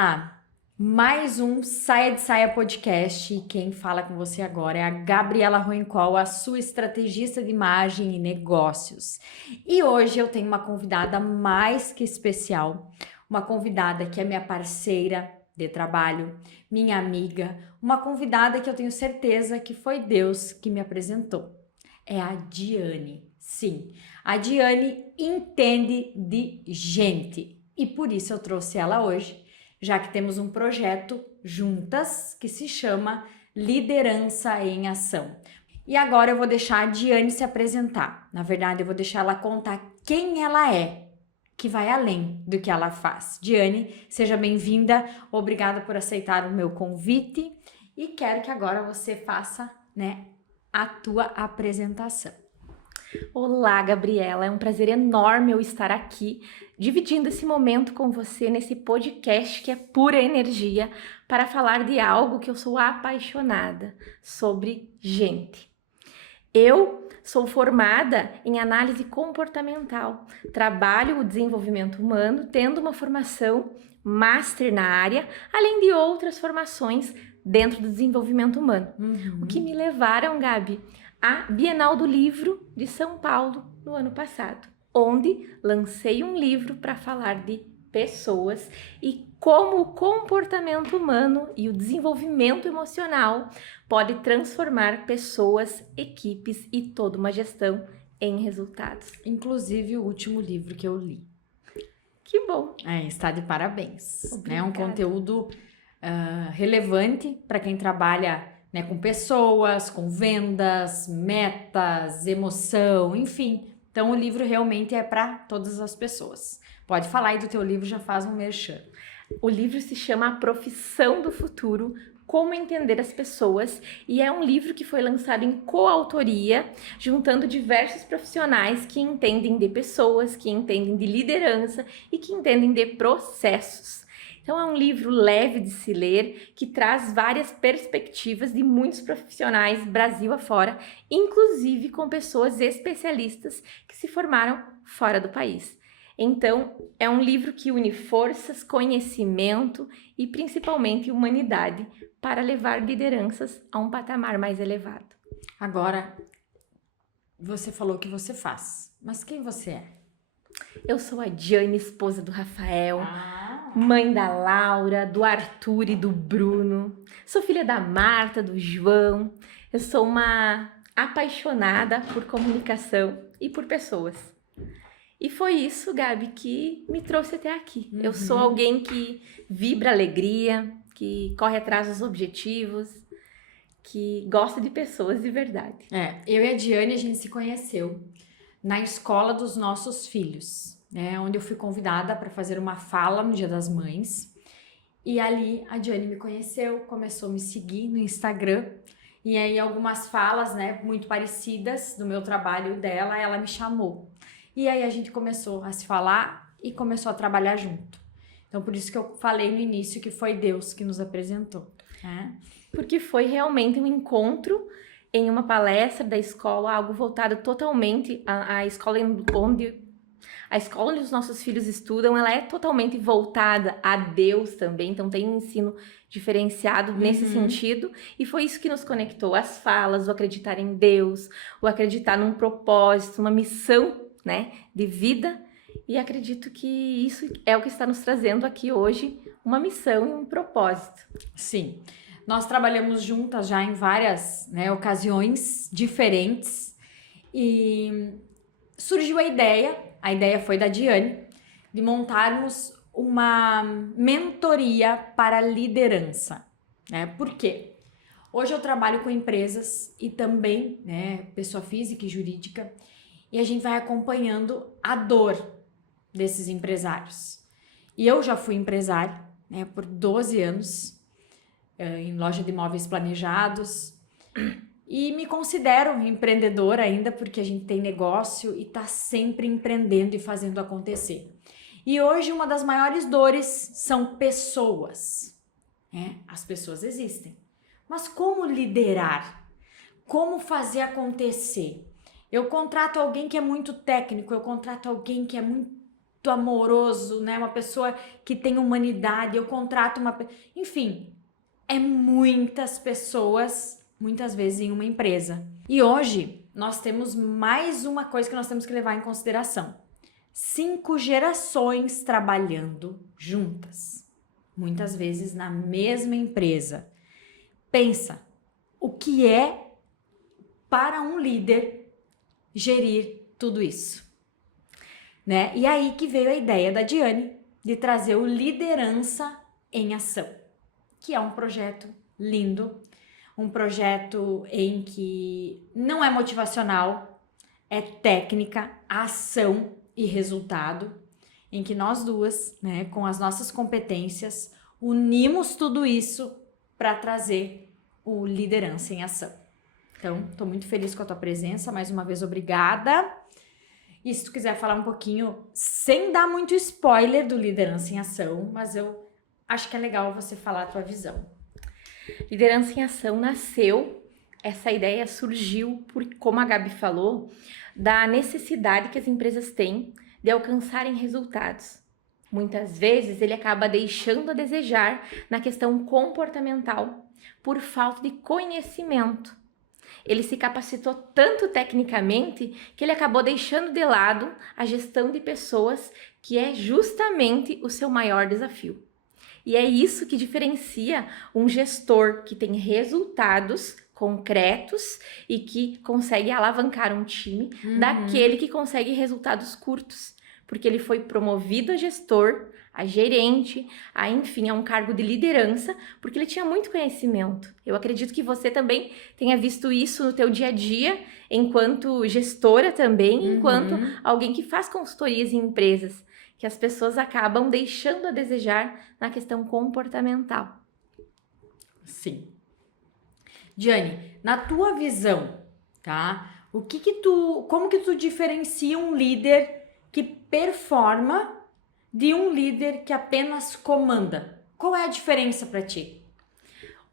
Olá, mais um Saia de Saia podcast e quem fala com você agora é a Gabriela Ruencol, a sua estrategista de imagem e negócios. E hoje eu tenho uma convidada mais que especial, uma convidada que é minha parceira de trabalho, minha amiga, uma convidada que eu tenho certeza que foi Deus que me apresentou. É a Diane. Sim, a Diane entende de gente e por isso eu trouxe ela hoje, já que temos um projeto juntas que se chama Liderança em Ação. E agora eu vou deixar a Diane se apresentar. Na verdade, eu vou deixar ela contar quem ela é, que vai além do que ela faz. Diane, seja bem-vinda. Obrigada por aceitar o meu convite e quero que agora você faça, a tua apresentação. Olá, Gabriela, é um prazer enorme eu estar aqui dividindo esse momento com você nesse podcast que é pura energia para falar de algo que eu sou apaixonada, sobre gente. Eu sou formada em análise comportamental, trabalho o desenvolvimento humano, tendo uma formação master na área, além de outras formações dentro do desenvolvimento humano. O que me levaram, Gabi, à Bienal do Livro de São Paulo no ano passado, onde lancei um livro para falar de pessoas e como o comportamento humano e o desenvolvimento emocional pode transformar pessoas, equipes e toda uma gestão em resultados. Inclusive o último livro que eu li. Que bom! Está de parabéns. Obrigada. É um conteúdo relevante para quem trabalha com pessoas, com vendas, metas, emoção, enfim. Então o livro realmente é para todas as pessoas. Pode falar aí do teu livro, já faz um merchan. O livro se chama A Profissão do Futuro, Como Entender as Pessoas, e é um livro que foi lançado em coautoria, juntando diversos profissionais que entendem de pessoas, que entendem de liderança e que entendem de processos. Então é um livro leve de se ler, que traz várias perspectivas de muitos profissionais Brasil afora, inclusive com pessoas especialistas que se formaram fora do país. Então, é um livro que une forças, conhecimento e principalmente humanidade para levar lideranças a um patamar mais elevado. Agora, você falou que você faz, mas quem você é? Eu sou a Diane, esposa do Rafael, mãe da Laura, do Arthur e do Bruno. Sou filha da Marta, do João. Eu sou uma apaixonada por comunicação e por pessoas. E foi isso, Gabi, que me trouxe até aqui. Eu sou alguém que vibra alegria, que corre atrás dos objetivos, que gosta de pessoas de verdade. Eu e a Diane, a gente se conheceu na escola dos nossos filhos, onde eu fui convidada para fazer uma fala no Dia das Mães. E ali a Diane me conheceu, começou a me seguir no Instagram. E aí algumas falas, muito parecidas do meu trabalho dela, ela me chamou. E aí a gente começou a se falar e começou a trabalhar junto. Então, por isso que eu falei no início que foi Deus que nos apresentou. Porque foi realmente um encontro em uma palestra da escola, algo voltado totalmente à escola onde os nossos filhos estudam, ela é totalmente voltada a Deus também, então tem um ensino diferenciado nesse sentido, e foi isso que nos conectou, as falas, o acreditar em Deus, o acreditar num propósito, uma missão, de vida, e acredito que isso é o que está nos trazendo aqui hoje, uma missão e um propósito. Sim, nós trabalhamos juntas já em várias ocasiões diferentes e surgiu a ideia foi da Diane, de montarmos uma mentoria para liderança. Por quê? Hoje eu trabalho com empresas e também pessoa física e jurídica, e a gente vai acompanhando a dor desses empresários. E eu já fui empresária por 12 anos, em loja de imóveis planejados, e me considero empreendedora ainda, porque a gente tem negócio e está sempre empreendendo e fazendo acontecer. E hoje uma das maiores dores são pessoas. As pessoas existem. Mas como liderar? Como fazer acontecer? Eu contrato alguém que é muito técnico, eu contrato alguém que é muito amoroso, né? Uma pessoa que tem humanidade, eu contrato enfim, é muitas pessoas, muitas vezes em uma empresa. E hoje nós temos mais uma coisa que nós temos que levar em consideração. 5 gerações trabalhando juntas, muitas vezes na mesma empresa. Pensa, o que é para um líder gerir tudo isso, né? E aí que veio a ideia da Diane de trazer o Liderança em Ação, que é um projeto lindo, um projeto em que não é motivacional, é técnica, ação e resultado, em que nós duas, né, com as nossas competências, unimos tudo isso para trazer o Liderança em Ação. Então, estou muito feliz com a tua presença, mais uma vez, obrigada. E se tu quiser falar um pouquinho, sem dar muito spoiler do Liderança em Ação, mas eu acho que é legal você falar a tua visão. Liderança em Ação nasceu, essa ideia surgiu, como a Gabi falou, da necessidade que as empresas têm de alcançarem resultados. Muitas vezes ele acaba deixando a desejar na questão comportamental por falta de conhecimento. Ele se capacitou tanto tecnicamente que ele acabou deixando de lado a gestão de pessoas, que é justamente o seu maior desafio. E é isso que diferencia um gestor que tem resultados concretos e que consegue alavancar um time daquele que consegue resultados curtos, porque ele foi promovido a gestor, a gerente, enfim, a um cargo de liderança, porque ele tinha muito conhecimento. Eu acredito que você também tenha visto isso no teu dia a dia, enquanto gestora também, enquanto alguém que faz consultorias em empresas, que as pessoas acabam deixando a desejar na questão comportamental. Sim. Diane, na tua visão, tá? Como que tu diferencia um líder que performa de um líder que apenas comanda? Qual é a diferença para ti?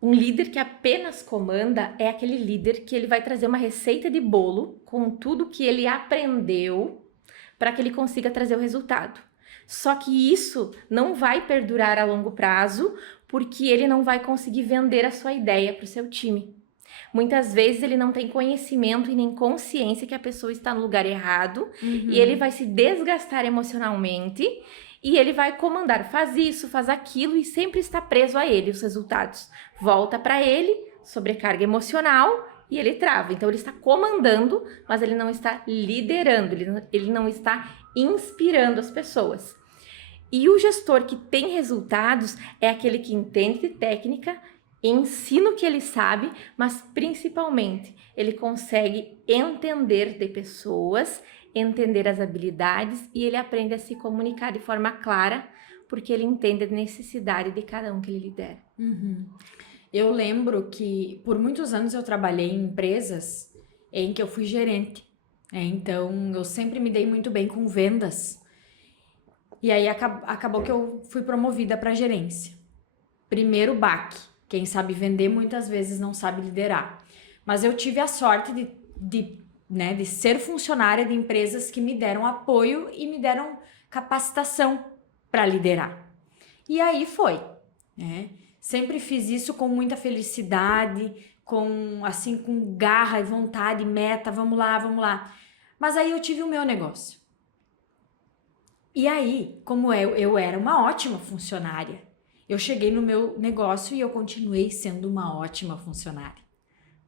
Um líder que apenas comanda é aquele líder que ele vai trazer uma receita de bolo com tudo que ele aprendeu para que ele consiga trazer o resultado. Só que isso não vai perdurar a longo prazo, porque ele não vai conseguir vender a sua ideia para o seu time. Muitas vezes ele não tem conhecimento e nem consciência que a pessoa está no lugar errado, e ele vai se desgastar emocionalmente e ele vai comandar, faz isso, faz aquilo, e sempre está preso a ele, os resultados. Volta para ele, sobrecarga emocional, e ele trava. Então ele está comandando, mas ele não está liderando, ele não está inspirando as pessoas. E o gestor que tem resultados é aquele que entende de técnica, ensina o que ele sabe, mas principalmente ele consegue entender de pessoas, entender as habilidades, e ele aprende a se comunicar de forma clara, porque ele entende a necessidade de cada um que ele lidera. Eu lembro que por muitos anos eu trabalhei em empresas em que eu fui gerente. Então eu sempre me dei muito bem com vendas. E aí acabou que eu fui promovida para gerência. Primeiro baque. Quem sabe vender muitas vezes não sabe liderar. Mas eu tive a sorte de ser funcionária de empresas que me deram apoio e me deram capacitação para liderar. E aí foi, né? Sempre fiz isso com muita felicidade, com garra e vontade, meta, vamos lá. Mas aí eu tive o meu negócio. E aí, como eu era uma ótima funcionária, eu cheguei no meu negócio e eu continuei sendo uma ótima funcionária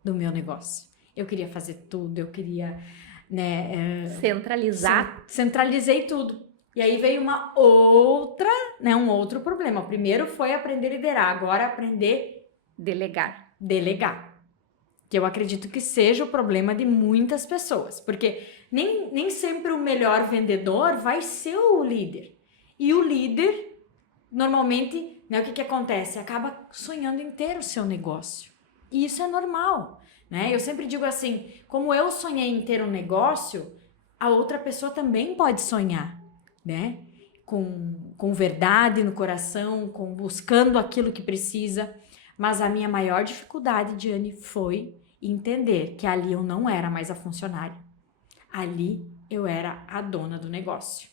do meu negócio. Eu queria fazer tudo, eu queria, Centralizar. Centralizei tudo. E aí veio um outro problema. O primeiro foi aprender a liderar, agora aprender Delegar. Que eu acredito que seja o problema de muitas pessoas, porque nem sempre o melhor vendedor vai ser o líder. E o líder, normalmente, o que acontece? Acaba sonhando em ter o seu negócio. E isso é normal, né? Eu sempre digo assim, como eu sonhei em ter um negócio, a outra pessoa também pode sonhar, né? Com verdade no coração, buscando aquilo que precisa. Mas a minha maior dificuldade, Diane, foi entender que ali eu não era mais a funcionária. Ali eu era a dona do negócio.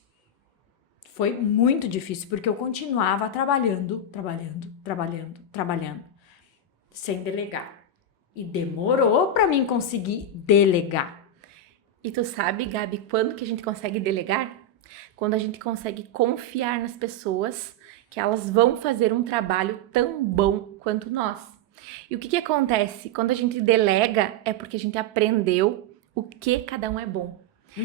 foi muito difícil, porque eu continuava trabalhando, sem delegar. E demorou para mim conseguir delegar. E tu sabe, Gabi, quando que a gente consegue delegar? Quando a gente consegue confiar nas pessoas que elas vão fazer um trabalho tão bom quanto nós. E o que acontece? Quando a gente delega é porque a gente aprendeu o que cada um é bom.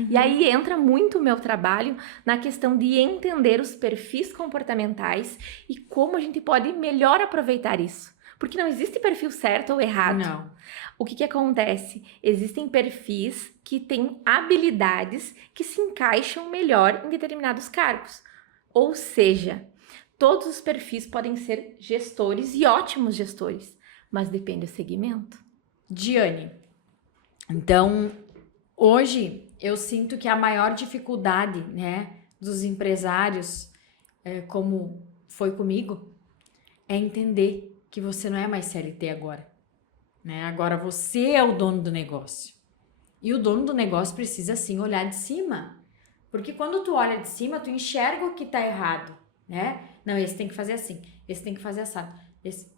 E aí entra muito o meu trabalho na questão de entender os perfis comportamentais e como a gente pode melhor aproveitar isso. Porque não existe perfil certo ou errado. Não. O que acontece? Existem perfis que têm habilidades que se encaixam melhor em determinados cargos. Ou seja, todos os perfis podem ser gestores e ótimos gestores, mas depende do segmento. Diane, então, hoje eu sinto que a maior dificuldade, né, dos empresários, como foi comigo, é entender que você não é mais CLT agora, né? Agora você é o dono do negócio. E o dono do negócio precisa, sim, olhar de cima. Porque quando tu olha de cima, tu enxerga o que tá errado, né? Não, esse tem que fazer assim, esse tem que fazer assado.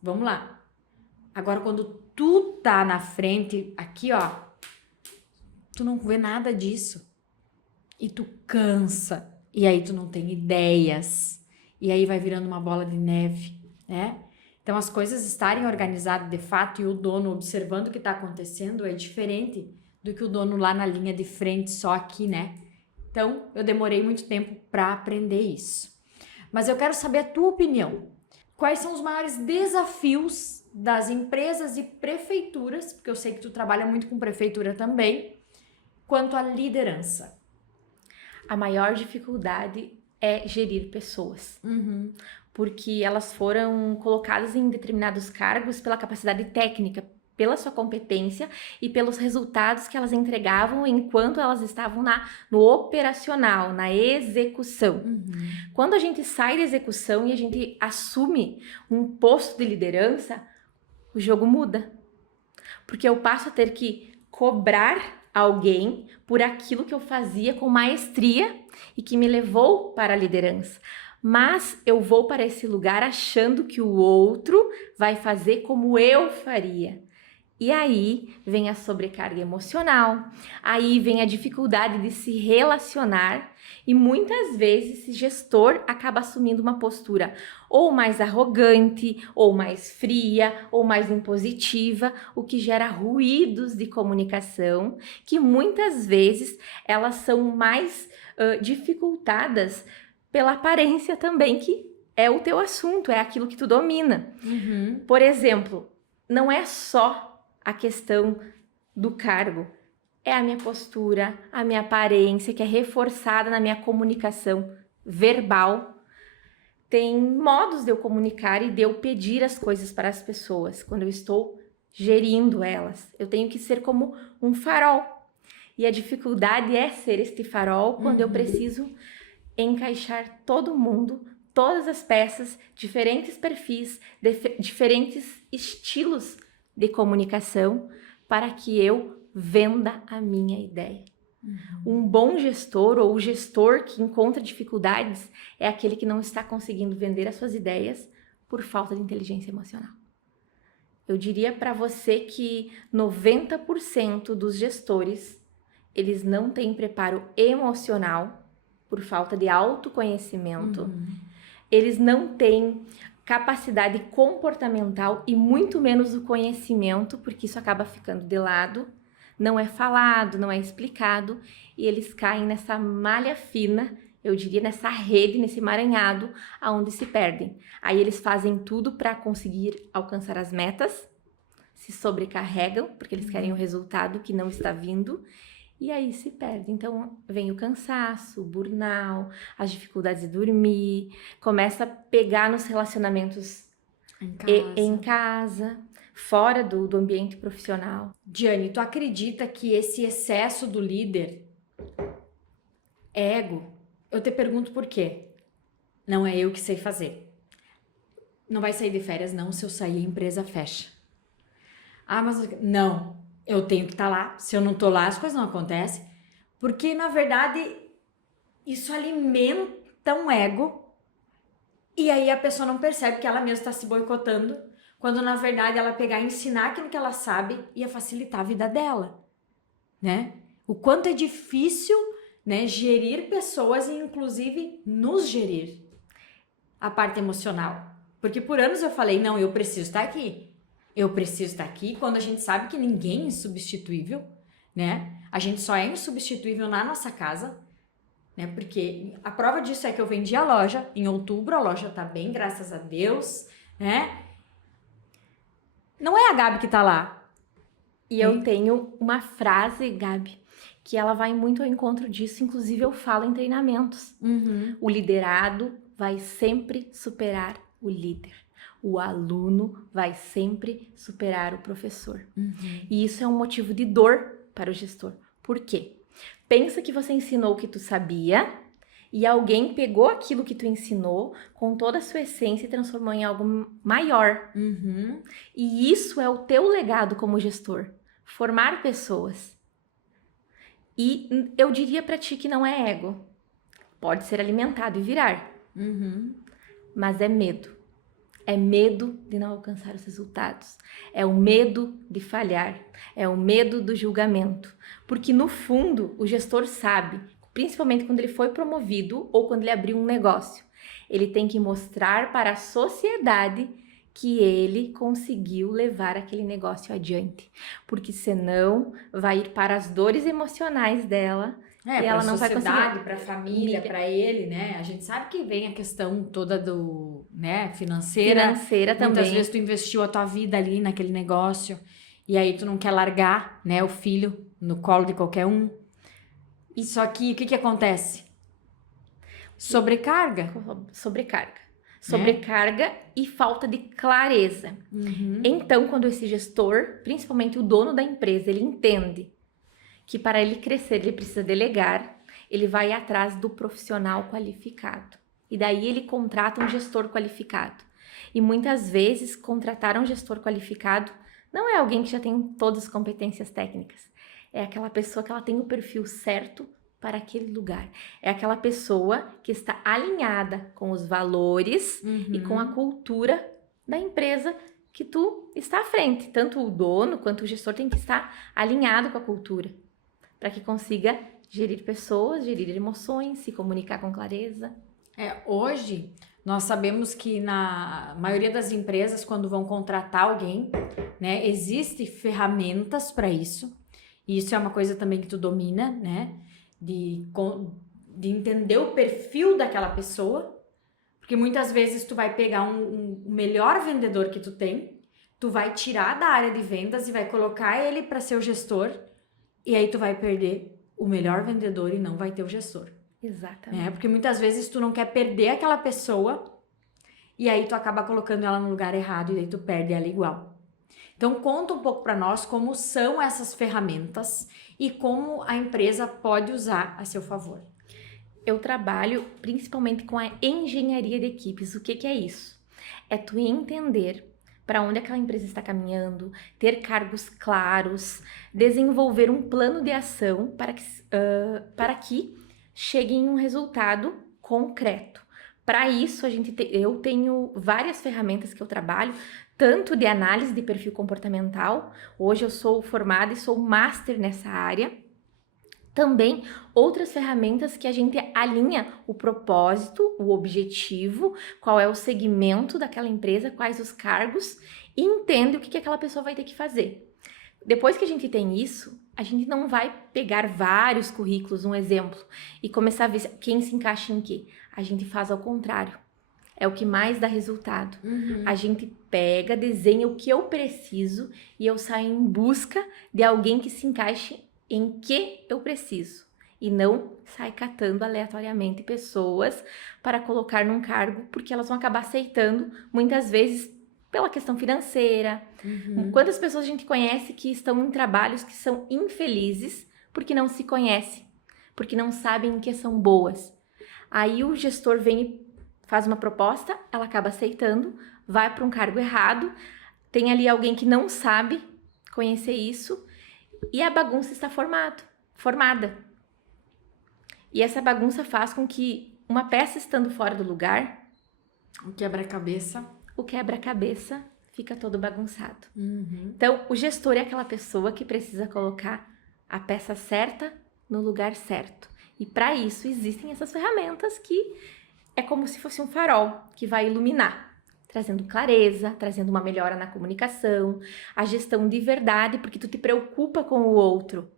Vamos lá. Agora, quando tu tá na frente, aqui, ó, tu não vê nada disso. E tu cansa. E aí tu não tem ideias. E aí vai virando uma bola de neve, né? Então, as coisas estarem organizadas de fato e o dono observando o que está acontecendo é diferente do que o dono lá na linha de frente, só aqui, né? Então, eu demorei muito tempo para aprender isso. Mas eu quero saber a tua opinião. Quais são os maiores desafios das empresas e prefeituras, porque eu sei que tu trabalha muito com prefeitura também, quanto à liderança? A maior dificuldade é gerir pessoas. Porque elas foram colocadas em determinados cargos pela capacidade técnica, pela sua competência e pelos resultados que elas entregavam enquanto elas estavam no operacional, na execução. Quando a gente sai da execução e a gente assume um posto de liderança, o jogo muda. Porque eu passo a ter que cobrar alguém por aquilo que eu fazia com maestria e que me levou para a liderança. Mas eu vou para esse lugar achando que o outro vai fazer como eu faria. E aí vem a sobrecarga emocional, aí vem a dificuldade de se relacionar e muitas vezes esse gestor acaba assumindo uma postura ou mais arrogante, ou mais fria, ou mais impositiva, o que gera ruídos de comunicação que muitas vezes elas são mais dificultadas pela aparência também, que é o teu assunto, é aquilo que tu domina. Por exemplo, não é só a questão do cargo, é a minha postura, a minha aparência, que é reforçada na minha comunicação verbal. Tem modos de eu comunicar e de eu pedir as coisas para as pessoas, quando eu estou gerindo elas. Eu tenho que ser como um farol. E a dificuldade é ser este farol quando eu preciso encaixar todo mundo, todas as peças, diferentes perfis, diferentes estilos de comunicação para que eu venda a minha ideia. Um bom gestor ou o gestor que encontra dificuldades é aquele que não está conseguindo vender as suas ideias por falta de inteligência emocional. Eu diria para você que 90% dos gestores, eles não têm preparo emocional por falta de autoconhecimento. Eles não têm capacidade comportamental e muito menos o conhecimento, porque isso acaba ficando de lado, não é falado, não é explicado, e eles caem nessa malha fina, eu diria nessa rede, nesse emaranhado, aonde se perdem. Aí eles fazem tudo para conseguir alcançar as metas, se sobrecarregam, porque eles querem o resultado que não está vindo, e aí se perde. Então vem o cansaço, o burnout, as dificuldades de dormir, começa a pegar nos relacionamentos em casa, fora do ambiente profissional. Diane, tu acredita que esse excesso do líder é ego? Eu te pergunto por quê. Não é eu que sei fazer. Não vai sair de férias, não. Se eu sair, a empresa fecha. Ah, mas não. Eu tenho que estar lá. Se eu não tô lá, as coisas não acontecem. Porque, na verdade, isso alimenta tão ego, e aí a pessoa não percebe que ela mesma está se boicotando, quando na verdade ela pegar e ensinar aquilo que ela sabe ia facilitar a vida dela, né? O quanto é difícil, né, gerir pessoas e inclusive nos gerir a parte emocional. Porque por anos eu falei, não, eu preciso estar aqui. Eu preciso estar aqui quando a gente sabe que ninguém é insubstituível, né? A gente só é insubstituível na nossa casa, né? Porque a prova disso é que eu vendi a loja em outubro, a loja tá bem, graças a Deus, né? Não é a Gabi que tá lá. E eu tenho uma frase, Gabi, que ela vai muito ao encontro disso, inclusive eu falo em treinamentos. O liderado vai sempre superar o líder. O aluno vai sempre superar o professor. E isso é um motivo de dor para o gestor. Por quê? Pensa que você ensinou o que tu sabia e alguém pegou aquilo que tu ensinou com toda a sua essência e transformou em algo maior. E isso é o teu legado como gestor. Formar pessoas. E eu diria pra ti que não é ego. Pode ser alimentado e virar. Mas é medo. É medo de não alcançar os resultados. É o medo de falhar. É o medo do julgamento. Porque no fundo, o gestor sabe, principalmente quando ele foi promovido ou quando ele abriu um negócio, ele tem que mostrar para a sociedade que ele conseguiu levar aquele negócio adiante. Porque senão vai ir para as dores emocionais dela e ela não vai conseguir. Para a sociedade, para a família, para ele, né? A gente sabe que vem a questão toda do, né, financeira também. Muitas vezes tu investiu a tua vida ali naquele negócio e aí tu não quer largar, né, o filho no colo de qualquer um. E só que o que acontece? Sobrecarga. Sobrecarga e falta de clareza. Então, quando esse gestor, principalmente o dono da empresa, ele entende que para ele crescer, ele precisa delegar, ele vai atrás do profissional qualificado. E daí ele contrata um gestor qualificado. E muitas vezes, contratar um gestor qualificado não é alguém que já tem todas as competências técnicas. É aquela pessoa que ela tem o perfil certo para aquele lugar. É aquela pessoa que está alinhada com os valores e com a cultura da empresa que tu está à frente. Tanto o dono quanto o gestor tem que estar alinhado com a cultura, para que consiga gerir pessoas, gerir emoções, se comunicar com clareza. Hoje, nós sabemos que na maioria das empresas, quando vão contratar alguém, né, existem ferramentas para isso. E isso é uma coisa também que tu domina, né? De entender o perfil daquela pessoa. Porque muitas vezes tu vai pegar um melhor vendedor que tu tem, tu vai tirar da área de vendas e vai colocar ele para ser o gestor. E aí tu vai perder o melhor vendedor e não vai ter o gestor. Exatamente. Porque muitas vezes tu não quer perder aquela pessoa e aí tu acaba colocando ela no lugar errado e aí tu perde ela igual. Então conta um pouco para nós como são essas ferramentas e como a empresa pode usar a seu favor. Eu trabalho principalmente com a engenharia de equipes. O que é isso? É tu entender para onde aquela empresa está caminhando, ter cargos claros, desenvolver um plano de ação para que chegue em um resultado concreto. Para isso, eu tenho várias ferramentas que eu trabalho, tanto de análise de perfil comportamental, hoje eu sou formada e sou master nessa área, também outras ferramentas que a gente alinha o propósito, o objetivo, qual é o segmento daquela empresa, quais os cargos e entende o que aquela pessoa vai ter que fazer. Depois que a gente tem isso, a gente não vai pegar vários currículos, um exemplo, e começar a ver quem se encaixa em quê. A gente faz ao contrário. É o que mais dá resultado. A gente pega, desenha o que eu preciso e eu saio em busca de alguém que se encaixe em que eu preciso. E não sai catando aleatoriamente pessoas para colocar num cargo, porque elas vão acabar aceitando, muitas vezes, pela questão financeira. Quantas pessoas a gente conhece que estão em trabalhos que são infelizes porque não se conhecem, porque não sabem em que são boas. Aí o gestor vem e faz uma proposta, ela acaba aceitando, vai para um cargo errado, tem ali alguém que não sabe conhecer isso e a bagunça está formada. E essa bagunça faz com que uma peça estando fora do lugar, O quebra-cabeça. o quebra-cabeça fica todo bagunçado. Uhum. Então, o gestor é aquela pessoa que precisa colocar a peça certa no lugar certo. E para isso existem essas ferramentas que é como se fosse um farol que vai iluminar, trazendo clareza, trazendo uma melhora na comunicação, a gestão de verdade, porque tu te preocupa com o outro.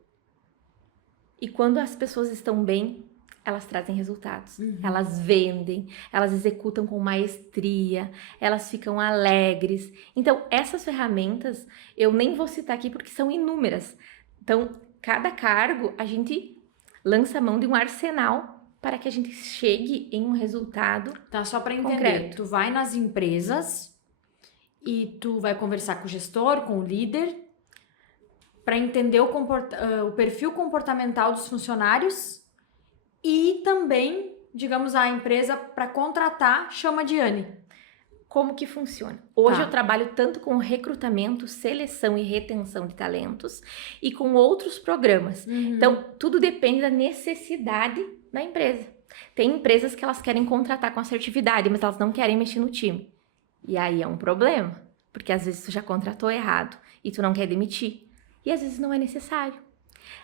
E quando as pessoas estão bem, elas trazem resultados. Elas vendem, elas executam com maestria, elas ficam alegres. Então, essas ferramentas eu nem vou citar aqui porque são inúmeras. Então, cada cargo a gente lança a mão de um arsenal para que a gente chegue em um resultado. Tá, só para entender. Concreto. Tu vai nas empresas e tu vai conversar com o gestor, com o líder, para entender o perfil comportamental dos funcionários e também, digamos, a empresa para contratar chama a Diane. Como que funciona? Hoje Tá. eu trabalho tanto com recrutamento, seleção e retenção de talentos e com outros programas. Então, tudo depende da necessidade da empresa. Tem empresas que elas querem contratar com assertividade, mas elas não querem mexer no time. E aí é um problema, porque às vezes tu já contratou errado e tu não quer demitir. E às vezes não é necessário.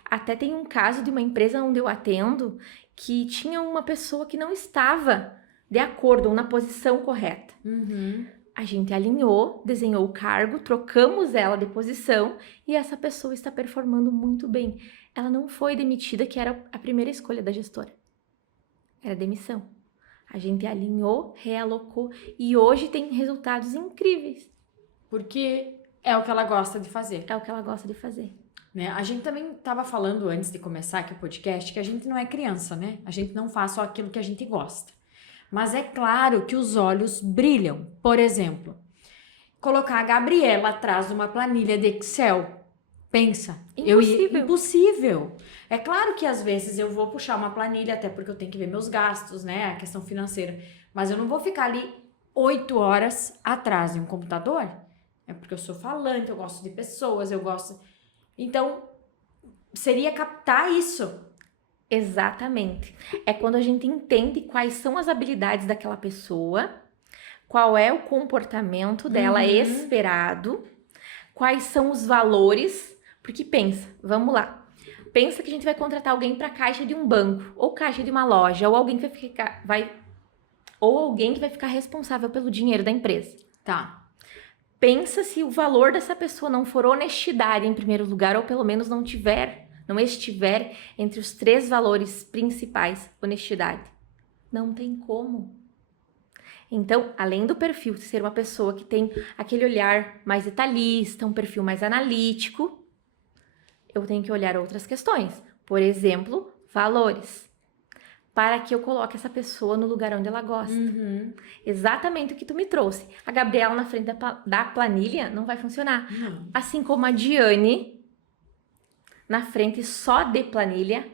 Até tem um caso de uma empresa onde eu atendo que tinha uma pessoa que não estava de acordo ou na posição correta. A gente alinhou, desenhou o cargo, trocamos ela de posição e essa pessoa está performando muito bem. Ela não foi demitida, que era a primeira escolha da gestora. Era demissão. A gente alinhou, realocou e hoje tem resultados incríveis. Porque é o que ela gosta de fazer. É o que ela gosta de fazer. Né? A gente também estava falando antes de começar aqui o podcast que a gente não é criança, né? A gente não faz só aquilo que a gente gosta. Mas é claro que os olhos brilham. Por exemplo, colocar a Gabriela atrás de uma planilha de Excel. Pensa. Impossível. Impossível. É claro que às vezes eu vou puxar uma planilha, até porque eu tenho que ver meus gastos, né? A questão financeira. Mas eu não vou ficar ali 8 horas atrás de um computador. É porque eu sou falante, eu gosto de pessoas, eu gosto... Então, seria captar isso. Exatamente. É quando a gente entende quais são as habilidades daquela pessoa, qual é o comportamento dela esperado, quais são os valores, porque pensa, vamos lá. Pensa que a gente vai contratar alguém para caixa de um banco, ou caixa de uma loja, ou alguém que vai ficar responsável pelo dinheiro da empresa. Tá. Pensa se o valor dessa pessoa não for honestidade em primeiro lugar, ou pelo menos não estiver entre os 3 valores principais, honestidade. Não tem como. Então, além do perfil de ser uma pessoa que tem aquele olhar mais detalhista, um perfil mais analítico, eu tenho que olhar outras questões. Por exemplo, valores. Para que eu coloque essa pessoa no lugar onde ela gosta. Exatamente o que tu me trouxe. A Gabriela na frente da planilha não vai funcionar. Assim como a Diane na frente só de planilha,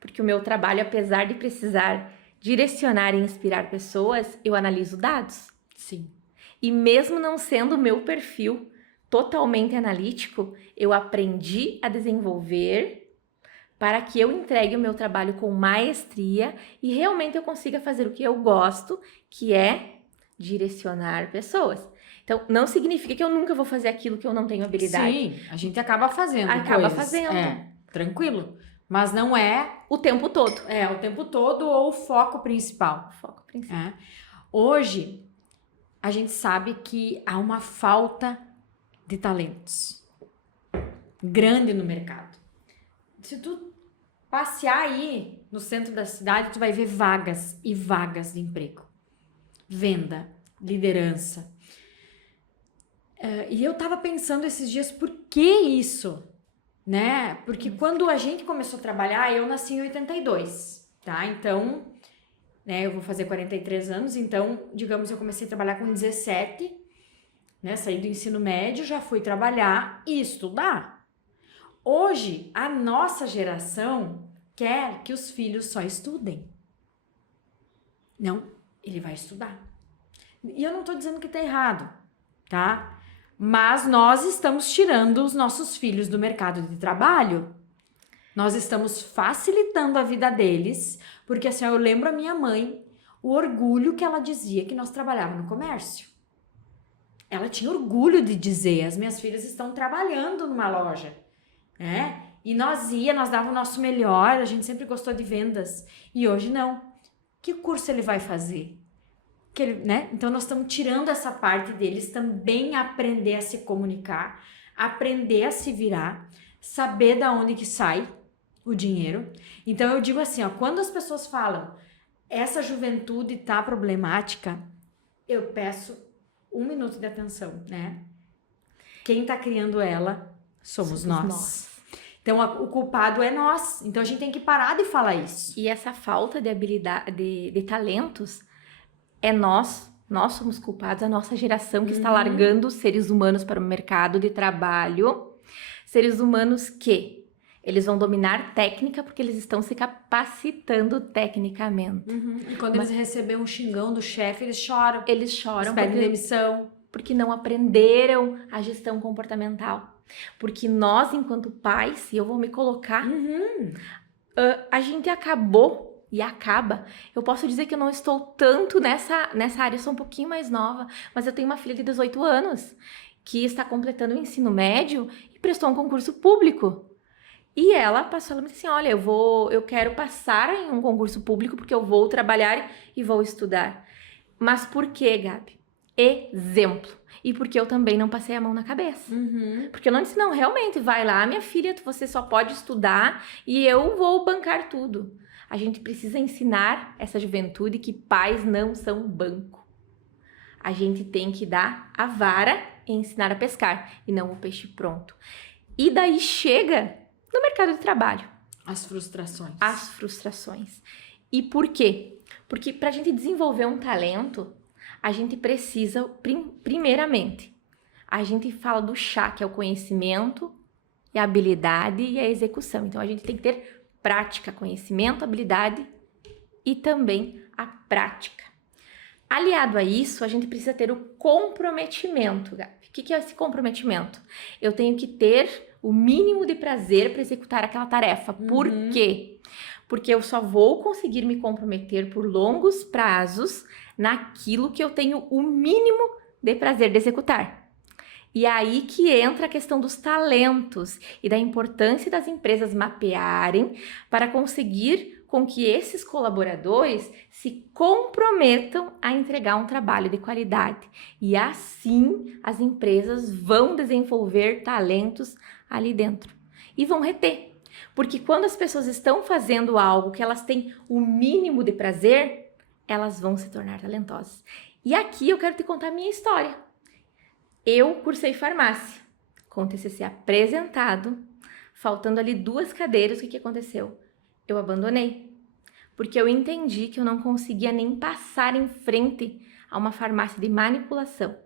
porque o meu trabalho, apesar de precisar direcionar e inspirar pessoas, eu analiso dados. Sim. E mesmo não sendo o meu perfil totalmente analítico, eu aprendi a desenvolver para que eu entregue o meu trabalho com maestria e realmente eu consiga fazer o que eu gosto, que é direcionar pessoas. Então, não significa que eu nunca vou fazer aquilo que eu não tenho habilidade. Sim, a gente acaba fazendo Acaba coisas. fazendo. É, tranquilo. Mas não é O tempo todo. o tempo todo ou o foco principal. O foco principal. É. Hoje, a gente sabe que há uma falta de talentos grande no mercado. Se tu passear aí no centro da cidade, tu vai ver vagas e vagas de emprego. Venda, liderança. E eu tava pensando esses dias, por que isso? Né? Porque quando a gente começou a trabalhar, eu nasci em 82, tá? Então, né, eu vou fazer 43 anos, então, digamos, eu comecei a trabalhar com 17, né? Saí do ensino médio, já fui trabalhar e estudar. Hoje, a nossa geração quer que os filhos só estudem. Não, ele vai estudar. E eu não tô dizendo que tá errado, tá? Mas nós estamos tirando os nossos filhos do mercado de trabalho. Nós estamos facilitando a vida deles, porque assim, eu lembro a minha mãe o orgulho que ela dizia que nós trabalhávamos no comércio. Ela tinha orgulho de dizer, as minhas filhas estão trabalhando numa loja, né? E nós dava o nosso melhor, a gente sempre gostou de vendas. E hoje não. Que curso ele vai fazer? Né? Então nós estamos tirando essa parte deles também aprender a se comunicar, aprender a se virar, saber da onde que sai o dinheiro. Então eu digo assim, ó, quando as pessoas falam essa juventude tá problemática, eu peço 1 minuto de atenção, né? Quem tá criando ela somos nós. Então, o culpado é nós. Então, a gente tem que parar de falar isso. E essa falta de habilidade, de talentos, é nós somos culpados, a nossa geração que está largando os seres humanos para o mercado de trabalho. Seres humanos que eles vão dominar técnica porque eles estão se capacitando tecnicamente. E quando eles recebem um xingão do chefe, eles choram. Eles choram pedem demissão. Porque não aprenderam a gestão comportamental. Porque nós, enquanto pais, e eu vou me colocar, a gente acabou e acaba. Eu posso dizer que eu não estou tanto nessa área, eu sou um pouquinho mais nova, mas eu tenho uma filha de 18 anos que está completando o ensino médio e prestou um concurso público. E ela me disse assim, olha, eu quero passar em um concurso público porque eu vou trabalhar e vou estudar. Mas por quê, Gabi? Exemplo. E porque eu também não passei a mão na cabeça. Porque eu não disse, não, realmente, vai lá, minha filha, você só pode estudar e eu vou bancar tudo. A gente precisa ensinar essa juventude que pais não são banco. A gente tem que dar a vara e ensinar a pescar, e não o peixe pronto. E daí chega no mercado de trabalho. As frustrações. E por quê? Porque para a gente desenvolver um talento, a gente precisa, primeiramente, a gente fala do chá, que é o conhecimento, e a habilidade e a execução. Então, a gente tem que ter prática, conhecimento, habilidade e também a prática. Aliado a isso, a gente precisa ter o comprometimento, Gabi. O que é esse comprometimento? Eu tenho que ter o mínimo de prazer para executar aquela tarefa. Por quê? Porque eu só vou conseguir me comprometer por longos prazos naquilo que eu tenho o mínimo de prazer de executar. E aí que entra a questão dos talentos e da importância das empresas mapearem para conseguir com que esses colaboradores se comprometam a entregar um trabalho de qualidade. E assim as empresas vão desenvolver talentos ali dentro e vão reter. Porque quando as pessoas estão fazendo algo que elas têm o mínimo de prazer, elas vão se tornar talentosas. E aqui eu quero te contar a minha história. Eu cursei farmácia, com o TCC apresentado, faltando ali 2 cadeiras, o que aconteceu? Eu abandonei, porque eu entendi que eu não conseguia nem passar em frente a uma farmácia de manipulação.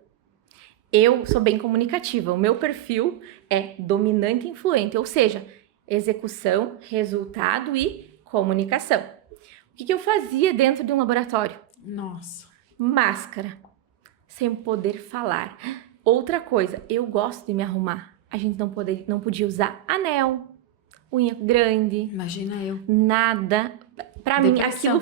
Eu sou bem comunicativa, o meu perfil é dominante e influente, ou seja, execução, resultado e comunicação. O que eu fazia dentro de um laboratório? Nossa. Máscara, sem poder falar. Outra coisa, eu gosto de me arrumar. A gente não podia usar anel, unha grande. Imagina eu. Nada. Pra mim, Depressão.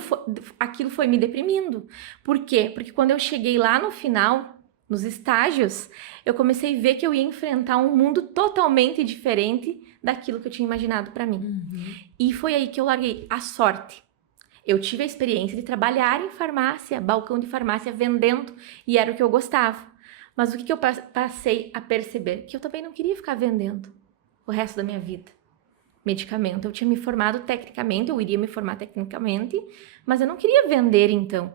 aquilo foi me deprimindo. Por quê? Porque quando eu cheguei lá no final, nos estágios, eu comecei a ver que eu ia enfrentar um mundo totalmente diferente daquilo que eu tinha imaginado pra mim. E foi aí que eu larguei a sorte. Eu tive a experiência de trabalhar em farmácia, balcão de farmácia, vendendo, e era o que eu gostava. Mas o que eu passei a perceber? Que eu também não queria ficar vendendo o resto da minha vida. Medicamento, eu tinha me formado tecnicamente, eu iria me formar tecnicamente, mas eu não queria vender então,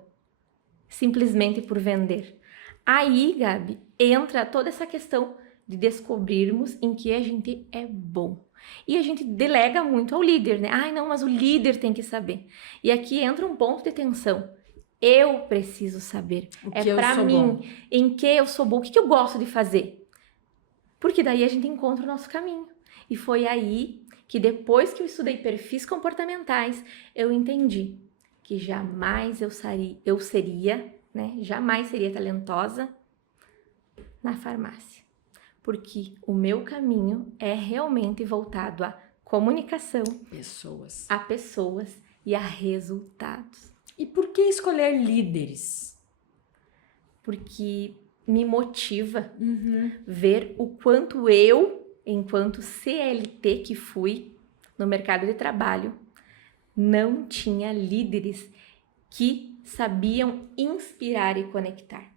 simplesmente por vender. Aí, Gabi, entra toda essa questão de descobrirmos em que a gente é bom. E a gente delega muito ao líder, né? Ai, não, mas o líder tem que saber. E aqui entra um ponto de tensão. Eu preciso saber. É pra mim, em que eu sou bom, o que eu gosto de fazer. Porque daí a gente encontra o nosso caminho. E foi aí que depois que eu estudei perfis comportamentais, eu entendi que jamais eu seria, né? Jamais seria talentosa na farmácia. Porque o meu caminho é realmente voltado à comunicação, Pessoas. a pessoas e a resultados. E por que escolher líderes? Porque me motiva ver o quanto eu, enquanto CLT que fui no mercado de trabalho, não tinha líderes que sabiam inspirar e conectar.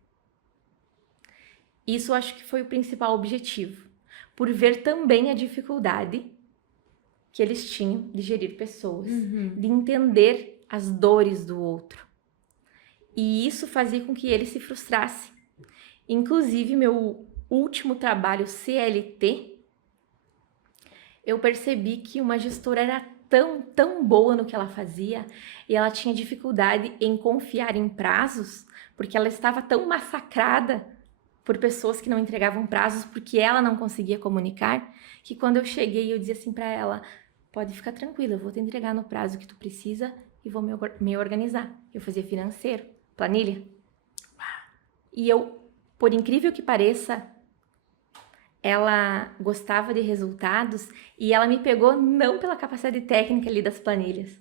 Isso acho que foi o principal objetivo, por ver também a dificuldade que eles tinham de gerir pessoas, de entender as dores do outro. E isso fazia com que ele se frustrasse. Inclusive, meu último trabalho CLT, eu percebi que uma gestora era tão boa no que ela fazia e ela tinha dificuldade em confiar em prazos, porque ela estava tão massacrada por pessoas que não entregavam prazos porque ela não conseguia comunicar, que quando eu cheguei eu dizia assim para ela: pode ficar tranquila, eu vou te entregar no prazo que tu precisa e vou me organizar. Eu fazia financeiro, planilha. E eu, por incrível que pareça, ela gostava de resultados e ela me pegou não pela capacidade técnica ali das planilhas,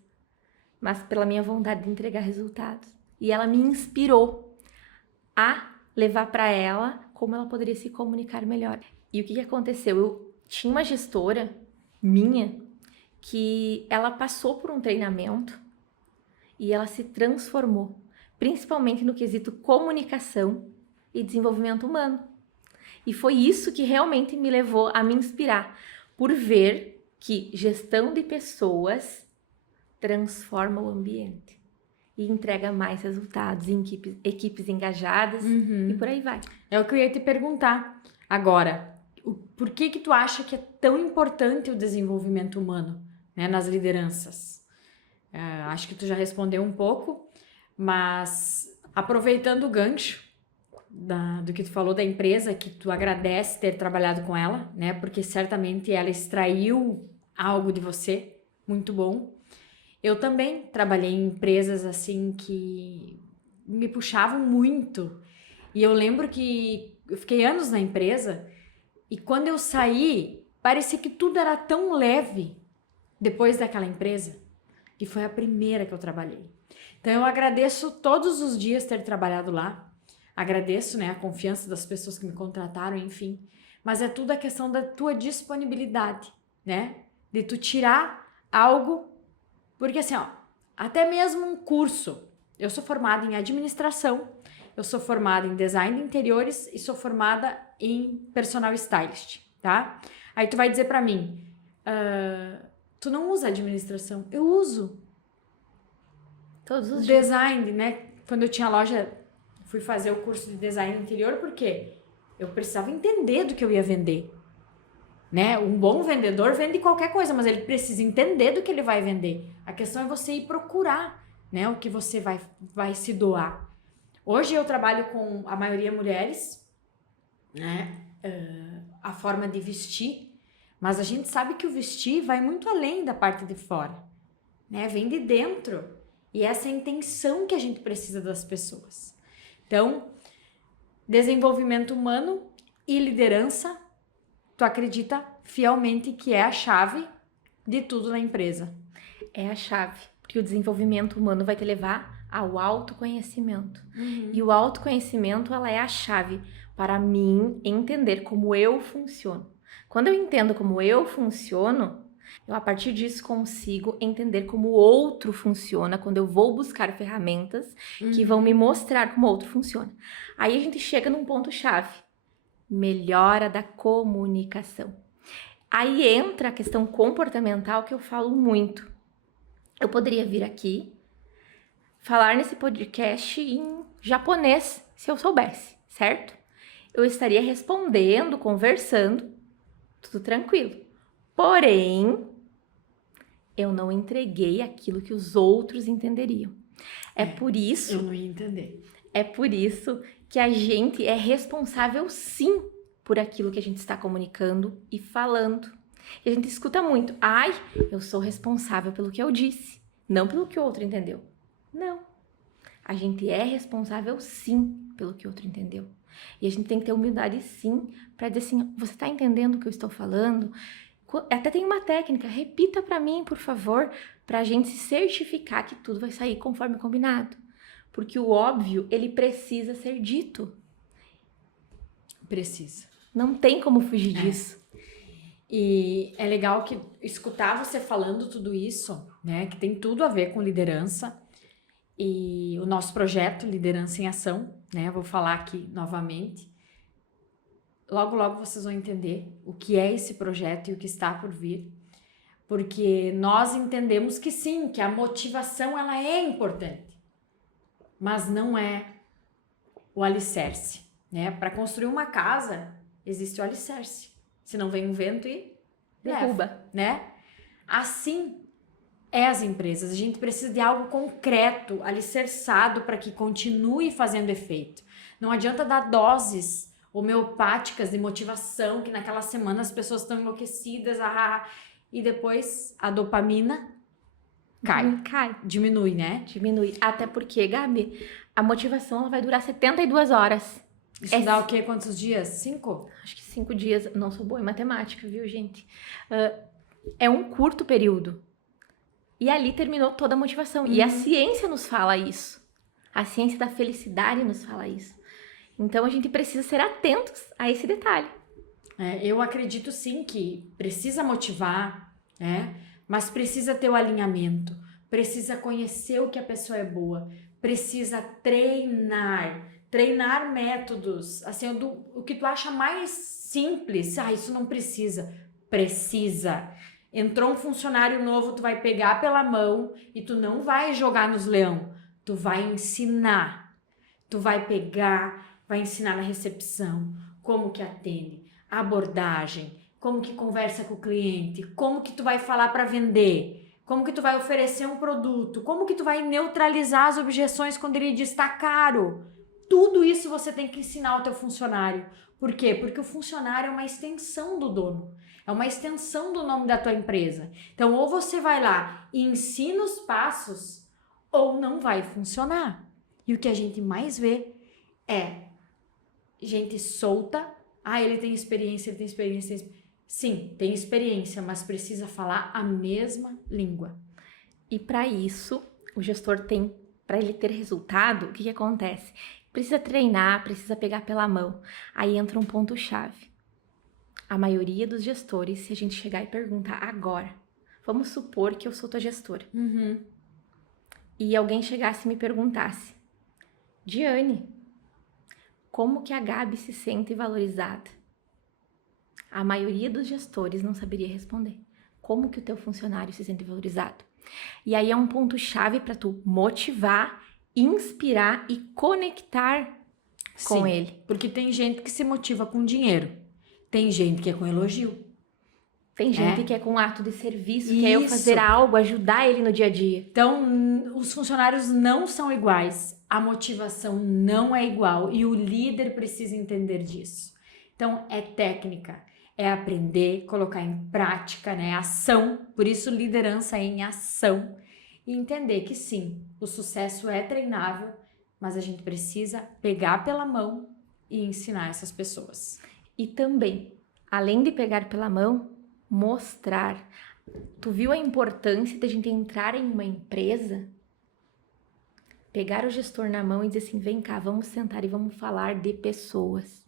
mas pela minha vontade de entregar resultados. E ela me inspirou a levar para ela como ela poderia se comunicar melhor. E o que aconteceu? Eu tinha uma gestora minha que ela passou por um treinamento e ela se transformou, principalmente no quesito comunicação e desenvolvimento humano. E foi isso que realmente me levou a me inspirar, por ver que gestão de pessoas transforma o ambiente e entrega mais resultados em equipes engajadas e por aí vai. É o que eu ia te perguntar agora. Por que tu acha que é tão importante o desenvolvimento humano, né, nas lideranças? Acho que tu já respondeu um pouco, mas aproveitando o gancho do que tu falou da empresa, que tu agradece ter trabalhado com ela, né? Porque certamente ela extraiu algo de você muito bom. Eu também trabalhei em empresas assim que me puxavam muito. E eu lembro que eu fiquei anos na empresa e quando eu saí, parecia que tudo era tão leve depois daquela empresa. E foi a primeira que eu trabalhei. Então eu agradeço todos os dias ter trabalhado lá. Agradeço, né, a confiança das pessoas que me contrataram, enfim. Mas é tudo a questão da tua disponibilidade, né? De tu tirar algo. Porque assim, ó, até mesmo um curso. Eu sou formada em administração, eu sou formada em design de interiores e sou formada em personal stylist, tá? Aí tu vai dizer pra mim, tu não usa administração? Eu uso. Todos os dias. Design, né? Quando eu tinha loja, fui fazer o curso de design interior porque eu precisava entender do que eu ia vender, né? Um bom vendedor vende qualquer coisa, mas ele precisa entender do que ele vai vender. A questão é você ir procurar, né, o que você vai se doar. Hoje eu trabalho com a maioria mulheres, né? A forma de vestir, mas a gente sabe que o vestir vai muito além da parte de fora, né? Vem de dentro. E essa é a intenção que a gente precisa das pessoas. Então, desenvolvimento humano e liderança, tu acredita fielmente que é a chave de tudo na empresa? É a chave, porque o desenvolvimento humano vai te levar ao autoconhecimento. E o autoconhecimento, ela é a chave para mim entender como eu funciono. Quando eu entendo como eu funciono, eu a partir disso consigo entender como o outro funciona, quando eu vou buscar ferramentas que vão me mostrar como o outro funciona. Aí a gente chega num ponto-chave, melhora da comunicação. Aí entra a questão comportamental que eu falo muito. Eu poderia vir aqui falar nesse podcast em japonês, se eu soubesse, certo? Eu estaria respondendo, conversando, tudo tranquilo. Porém, eu não entreguei aquilo que os outros entenderiam. Por isso... Eu não ia entender. É por isso que a gente é responsável, sim, por aquilo que a gente está comunicando e falando. E a gente escuta muito, eu sou responsável pelo que eu disse, não pelo que o outro entendeu. Não. A gente é responsável, sim, pelo que o outro entendeu. E a gente tem que ter humildade, sim, para dizer assim, você está entendendo o que eu estou falando? Até tem uma técnica, repita para mim, por favor, pra gente se certificar que tudo vai sair conforme combinado. Porque o óbvio, ele precisa ser dito. Precisa. Não tem como fugir disso. E é legal que escutar você falando tudo isso, né? Que tem tudo a ver com liderança. E o nosso projeto Liderança em Ação, né? Eu vou falar aqui novamente. Logo, logo vocês vão entender o que é esse projeto e o que está por vir. Porque nós entendemos que sim, que a motivação ela é importante. Mas não é o alicerce, né? Para construir uma casa, existe o alicerce. Senão vem um vento e Derruba. leva, né? Assim é as empresas. A gente precisa de algo concreto, alicerçado para que continue fazendo efeito. Não adianta dar doses homeopáticas de motivação, que naquela semana as pessoas estão enlouquecidas, e depois a dopamina cai. Diminui, né? Diminui. Até porque, Gabi, a motivação ela vai durar 72 horas. Isso dá o quê? Quantos dias? 5? Acho que 5 dias. Não sou boa em matemática, viu, gente? É um curto período. E ali terminou toda a motivação. E a ciência nos fala isso. A ciência da felicidade nos fala isso. Então, a gente precisa ser atentos a esse detalhe. Eu acredito sim que precisa motivar, né? Mas precisa ter o alinhamento. Precisa conhecer o que a pessoa é boa. Precisa treinar. Treinar métodos. Assim, o que tu acha mais simples. Isso não precisa. Precisa. Entrou um funcionário novo, tu vai pegar pela mão e tu não vai jogar nos leão. Tu vai ensinar. Tu vai pegar, vai ensinar na recepção, como que atende, a abordagem, como que conversa com o cliente, como que tu vai falar para vender, como que tu vai oferecer um produto, como que tu vai neutralizar as objeções quando ele diz tá caro. Tudo isso você tem que ensinar ao teu funcionário. Por quê? Porque o funcionário é uma extensão do dono. É uma extensão do nome da tua empresa. Então, ou você vai lá e ensina os passos, ou não vai funcionar. E o que a gente mais vê é gente solta. Ele tem experiência, ele tem experiência. Sim, tem experiência, mas precisa falar a mesma língua. E para isso, o gestor tem, para ele ter resultado, o que acontece? Precisa treinar, precisa pegar pela mão. Aí entra um ponto-chave. A maioria dos gestores, se a gente chegar e perguntar agora, vamos supor que eu sou tua gestora, e alguém chegasse e me perguntasse, Diane, como que a Gabi se sente valorizada? A maioria dos gestores não saberia responder. Como que o teu funcionário se sente valorizado? E aí é um ponto-chave para tu motivar, inspirar e conectar com ele. Porque tem gente que se motiva com dinheiro. Tem gente que é com elogio. Tem gente que é com ato de serviço, que é eu fazer algo, ajudar ele no dia a dia. Então, os funcionários não são iguais. A motivação não é igual. E o líder precisa entender disso. Então, é técnica. É aprender, colocar em prática, né? Ação. Por isso, liderança em ação. E entender que sim, o sucesso é treinável, mas a gente precisa pegar pela mão e ensinar essas pessoas. E também, além de pegar pela mão, mostrar. Tu viu a importância de a gente entrar em uma empresa? Pegar o gestor na mão e dizer assim, vem cá, vamos sentar e vamos falar de pessoas.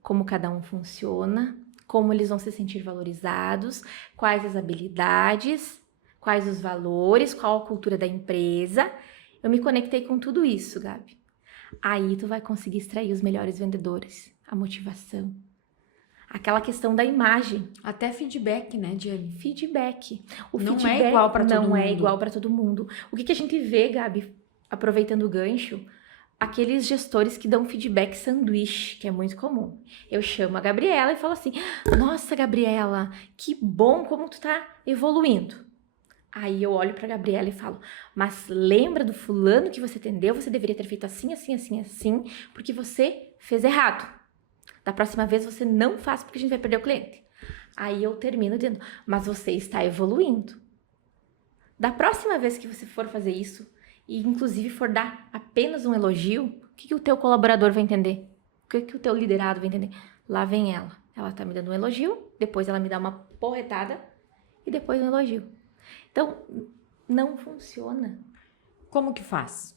Como cada um funciona, como eles vão se sentir valorizados, quais as habilidades, quais os valores, qual a cultura da empresa. Eu me conectei com tudo isso, Gabi. Aí tu vai conseguir extrair os melhores vendedores, a motivação, aquela questão da imagem. Até feedback, né, Diane? Feedback. O não feedback é igual para todo mundo. Não é igual para todo mundo. O que a gente vê, Gabi, aproveitando o gancho, aqueles gestores que dão feedback sanduíche, que é muito comum. Eu chamo a Gabriela e falo assim, nossa, Gabriela, que bom como tu tá evoluindo. Aí eu olho pra Gabriela e falo, mas lembra do fulano que você atendeu? Você deveria ter feito assim, assim, assim, assim, porque você fez errado. Da próxima vez você não faz porque a gente vai perder o cliente. Aí eu termino dizendo, mas você está evoluindo. Da próxima vez que você for fazer isso, e inclusive for dar apenas um elogio, o que o teu colaborador vai entender? O que o teu liderado vai entender? Lá vem ela. Ela tá me dando um elogio, depois ela me dá uma porretada e depois um elogio. Então, não funciona. Como que faz?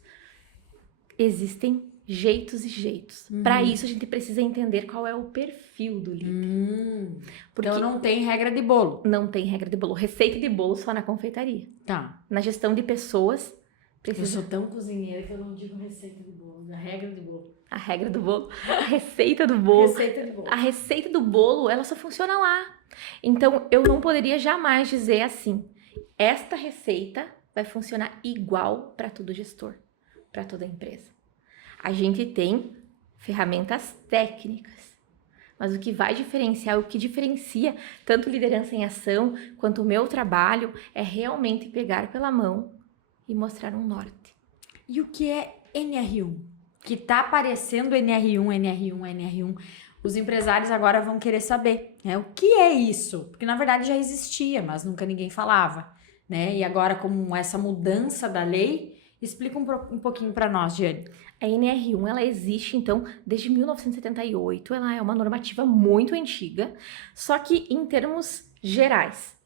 Existem jeitos e jeitos. Para isso, a gente precisa entender qual é o perfil do líder. Porque Então não tem regra de bolo. não tem regra de bolo. Receita de bolo só na confeitaria. Tá. Na gestão de pessoas, Eu precisa... sou tão cozinheira que eu não digo receita de bolo, a regra de bolo. A regra do bolo, a receita do bolo. Receita de bolo. A receita do bolo, ela só funciona lá. Então, eu não poderia jamais dizer assim, esta receita vai funcionar igual para todo gestor, para toda empresa. A gente tem ferramentas técnicas, mas o que vai diferenciar, o que diferencia tanto liderança em ação quanto o meu trabalho é realmente pegar pela mão e mostrar um norte. E o que é NR1? Que tá aparecendo NR1. Os empresários agora vão querer saber, né? O que é isso? Porque na verdade já existia, mas nunca ninguém falava, né? E agora com essa mudança da lei, explica um pouquinho para nós, Diane. A NR1, ela existe, então, desde 1978, ela é uma normativa muito antiga, só que em termos gerais.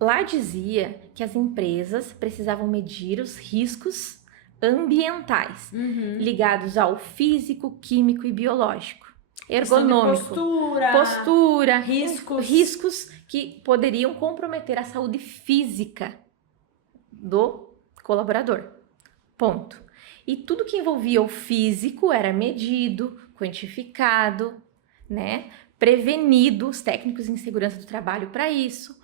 Lá dizia que as empresas precisavam medir os riscos ambientais, ligados ao físico, químico e biológico, ergonômico, postura, riscos que poderiam comprometer a saúde física do colaborador. Ponto. E tudo que envolvia o físico era medido, quantificado, né? Prevenido, os técnicos em segurança do trabalho para isso.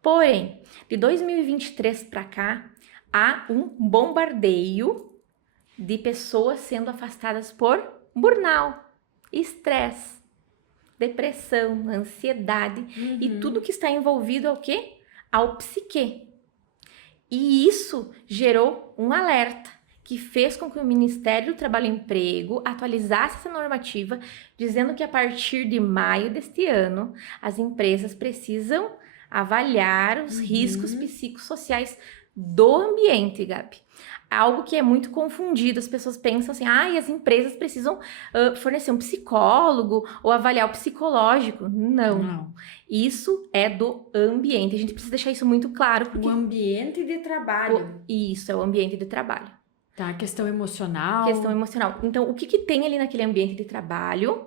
Porém, de 2023 para cá, há um bombardeio de pessoas sendo afastadas por burnout, estresse, depressão, ansiedade e tudo que está envolvido ao quê? Ao psique. E isso gerou um alerta que fez com que o Ministério do Trabalho e Emprego atualizasse essa normativa, dizendo que a partir de maio deste ano, as empresas precisam avaliar os riscos psicossociais do ambiente, Gabi. Algo que é muito confundido, as pessoas pensam assim, as empresas precisam fornecer um psicólogo ou avaliar o psicológico. Não. Isso é do ambiente, a gente precisa deixar isso muito claro. Porque o ambiente de trabalho. Isso, é o ambiente de trabalho. Tá, questão emocional. Questão emocional. Então, o que tem ali naquele ambiente de trabalho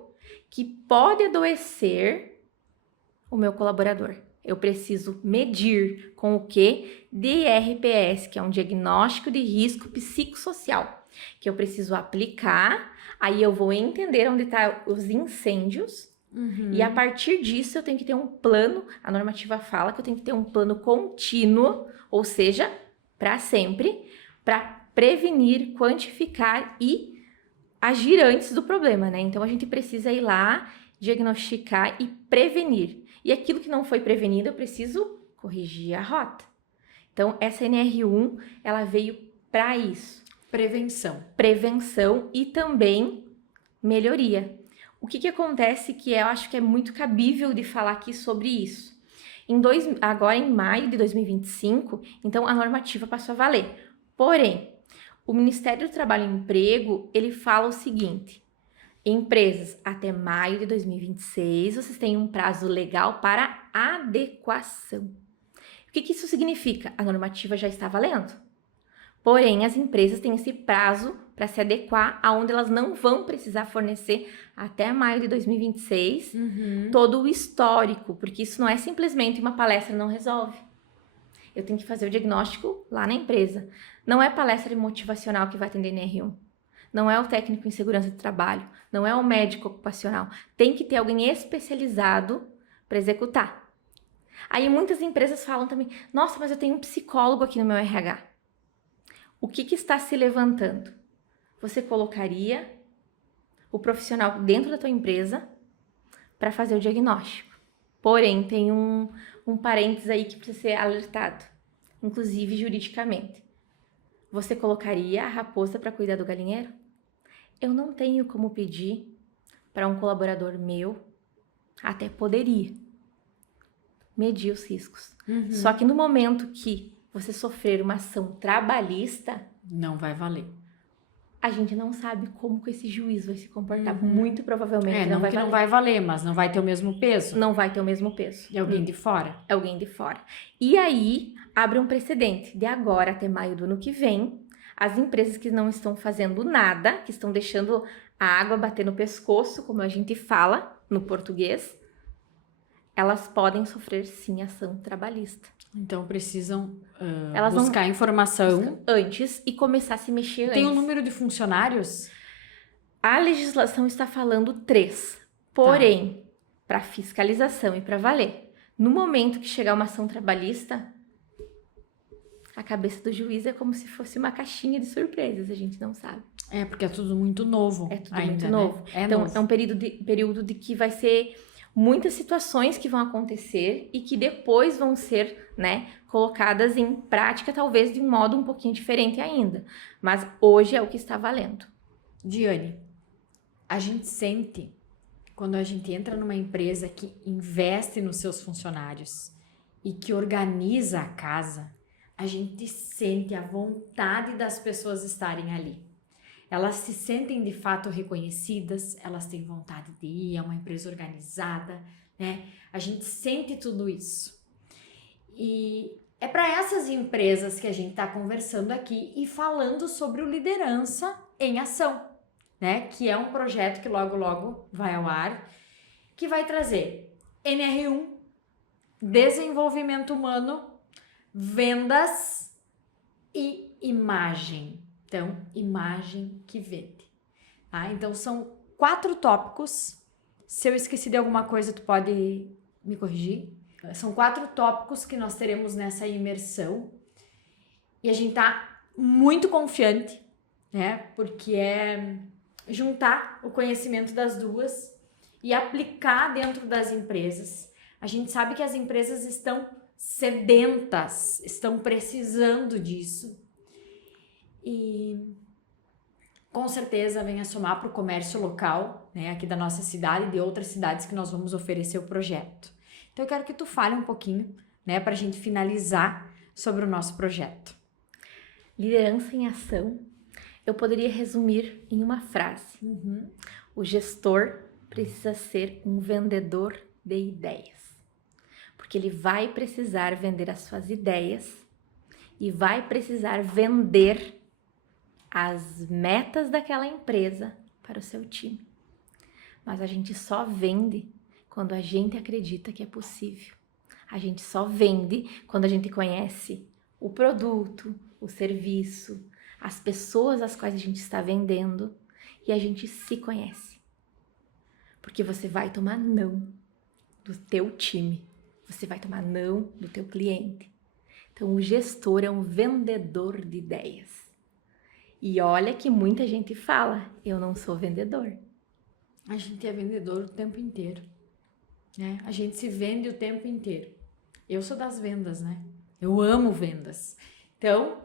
que pode adoecer o meu colaborador? Eu preciso medir com o quê? DRPS, que é um diagnóstico de risco psicossocial, que eu preciso aplicar, aí eu vou entender onde estão os incêndios, e a partir disso eu tenho que ter um plano, a normativa fala que eu tenho que ter um plano contínuo, ou seja, para sempre, para prevenir, quantificar e agir antes do problema, né? Então, a gente precisa ir lá, diagnosticar e prevenir. E aquilo que não foi prevenido, eu preciso corrigir a rota. Então, essa NR1, ela veio para isso. Prevenção e também melhoria. O que acontece que eu acho que é muito cabível de falar aqui sobre isso. Agora, em maio de 2025, então, a normativa passou a valer. Porém, o Ministério do Trabalho e Emprego, ele fala o seguinte: empresas, até maio de 2026, vocês têm um prazo legal para adequação. O que isso significa? A normativa já está valendo. Porém, as empresas têm esse prazo para se adequar, aonde elas não vão precisar fornecer até maio de 2026 todo o histórico, porque isso não é simplesmente uma palestra, não resolve. Eu tenho que fazer o diagnóstico lá na empresa. Não é palestra motivacional que vai atender NR1. Não é o técnico em segurança de trabalho. Não é o médico ocupacional. Tem que ter alguém especializado para executar. Aí muitas empresas falam também, nossa, mas eu tenho um psicólogo aqui no meu RH. O que está se levantando? Você colocaria o profissional dentro da tua empresa para fazer o diagnóstico. Porém, tem um parênteses aí que precisa ser alertado, inclusive juridicamente. Você colocaria a raposa para cuidar do galinheiro? Eu não tenho como pedir para um colaborador meu, até poderia, medir os riscos. Só que no momento que você sofrer uma ação trabalhista, não vai valer. a gente não sabe como que esse juiz vai se comportar. Muito provavelmente não vai valer, mas não vai ter o mesmo peso. Não vai ter o mesmo peso. É alguém de fora. É alguém de fora. E aí, abre um precedente. De agora até maio do ano que vem, as empresas que não estão fazendo nada, que estão deixando a água bater no pescoço, como a gente fala no português, elas podem sofrer sim ação trabalhista. Então precisam Elas buscar informação antes e começar a se mexer antes. Tem um número de funcionários? A legislação está falando 3. Porém, para fiscalização e para valer, no momento que chegar uma ação trabalhista, a cabeça do juiz é como se fosse uma caixinha de surpresas, a gente não sabe. É, porque é tudo muito novo. É tudo ainda, muito novo. Né? Então, novo. é um período de que vai ser muitas situações que vão acontecer e que depois vão ser, né, colocadas em prática, talvez de um modo um pouquinho diferente ainda. Mas hoje é o que está valendo. Diane, a gente sente, quando a gente entra numa empresa que investe nos seus funcionários e que organiza a casa, a gente sente a vontade das pessoas estarem ali. Elas se sentem de fato reconhecidas, elas têm vontade de ir, é uma empresa organizada, né? A gente sente tudo isso. E é para essas empresas que a gente está conversando aqui e falando sobre o Liderança em Ação, né? Que é um projeto que logo, logo vai ao ar, que vai trazer NR1, desenvolvimento humano, vendas e imagem. Então, imagem que vende. Tá? Então, são 4 tópicos. Se eu esqueci de alguma coisa, tu pode me corrigir. São 4 tópicos que nós teremos nessa imersão. E a gente tá muito confiante, né? Porque é juntar o conhecimento das duas e aplicar dentro das empresas. A gente sabe que as empresas estão sedentas, estão precisando disso. E com certeza vem a somar para o comércio local, né, aqui da nossa cidade e de outras cidades que nós vamos oferecer o projeto. Então eu quero que tu fale um pouquinho, né, para a gente finalizar sobre o nosso projeto. Liderança em ação, eu poderia resumir em uma frase. O gestor precisa ser um vendedor de ideias, porque ele vai precisar vender as suas ideias e vai precisar vender as metas daquela empresa para o seu time. Mas a gente só vende quando a gente acredita que é possível. A gente só vende quando a gente conhece o produto, o serviço, as pessoas às quais a gente está vendendo e a gente se conhece. Porque você vai tomar não do teu time, você vai tomar não do teu cliente. Então o gestor é um vendedor de ideias. E olha que muita gente fala, eu não sou vendedor. A gente é vendedor o tempo inteiro, né? A gente se vende o tempo inteiro. Eu sou das vendas, né? Eu amo vendas. Então,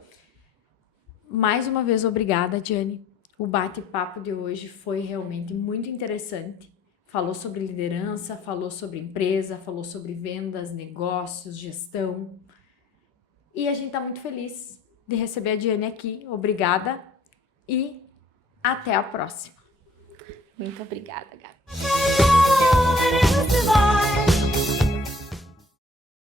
mais uma vez, obrigada, Diane. O bate-papo de hoje foi realmente muito interessante. Falou sobre liderança, falou sobre empresa, falou sobre vendas, negócios, gestão. E a gente está muito feliz de receber a Diane aqui. Obrigada e até a próxima. Muito obrigada, Gabi.